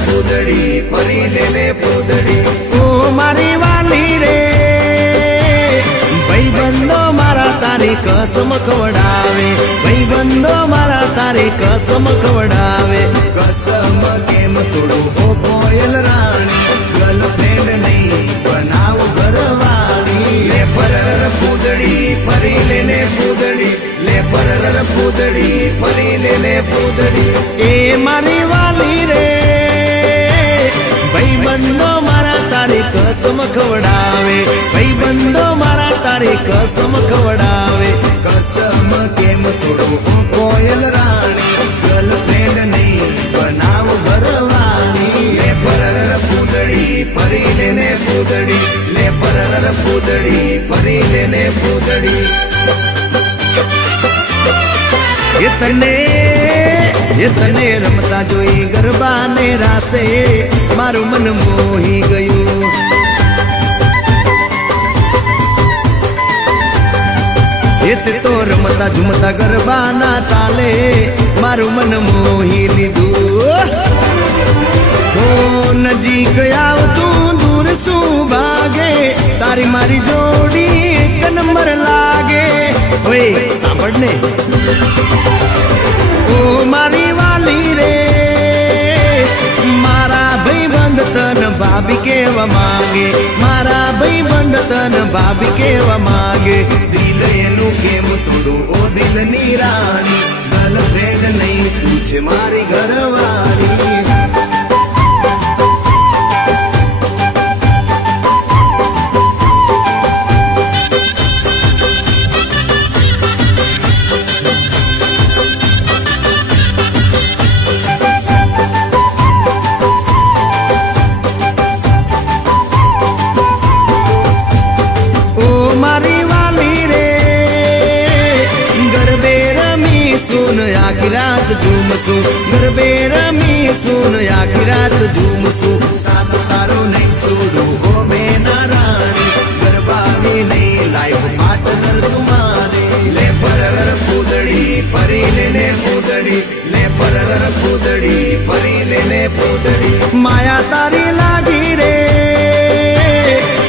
પૂદડી ફરી લેને પૂદડી ઓ મારી વાલી રે ભાઈબંધો મારા તારી કસમ ખવડાવે ભાઈબંધો મારા તારી કસમ ખવડાવે કસમ કેમ તોડું ઓ કોયલ રાણી ગર્લફ્રેન્ડ નહીં બનાવ ઘરવાળી લે પરર પૂદડી ફરી લેને પૂદડી લે પરર પૂદડી ફરી લેને પૂદડી એ મારી વાલી રે ભાઈબંધો મારા તારી કસમ ખવડાવે ભાઈબંધો મારા તારી કસમ ખવડાવે કસમ કેમ તોડું કોયલ રાણી ગર્લફ્રેન્ડ નહીં બનાવ ઘરવાળી લે પરર પૂદડી ફરી લેને પૂદડી લે પરર પૂદડી ફરી લેને પૂદડી એ તને રમતા જોઈ ગરબાને રાસે મારું મન મોહી ગયું એ તો રમતા ઝુમતા ગરબાના તાલે મારું મન મોહી લીધું હો નજીક આવતું દૂર શું ભાગે તારી મારી જોડી એક નંબર લાગે ઓય સાંભળ ને ઓ મારી વાલી રે મારા ભાઈબંધ તન ભાભી કેવા માંગે મારા ભાઈબંધ તન ભાભી કેવા માંગે દિલ એનું કેમ તોડું ઓ દિલની રાણી ગર્લફ્રેન્ડ નહીં તું છે મારી ઘરવાળી આખી રાત ઝૂમશું ગરબે રમી સુન આખી રાત ઝૂમશું સાસ તારો નહીં છોડું હો બેના રાણી ગરબાની નહીં લાઈફ પાર્ટનર તુમારે લે પરર પૂદડી ફરી લેને પૂદડી લે પરર પૂદડી ફરી લેને પૂદડી માયા તારી લાગી રે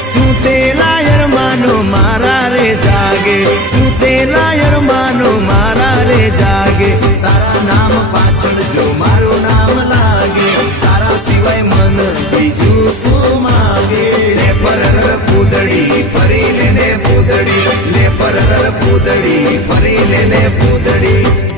સુતેલા યરમાનો મારા રે જાગે સુતેલા યરમાનો મારા રે જાગે તારા નામ પાછળ જો મારું નામ લાગે તારા સિવાય મન બીજું શું માગે લે પરર પૂદડી ફરી લેને પૂદડી લે પરર પૂદડી ફરી લેને પૂદડી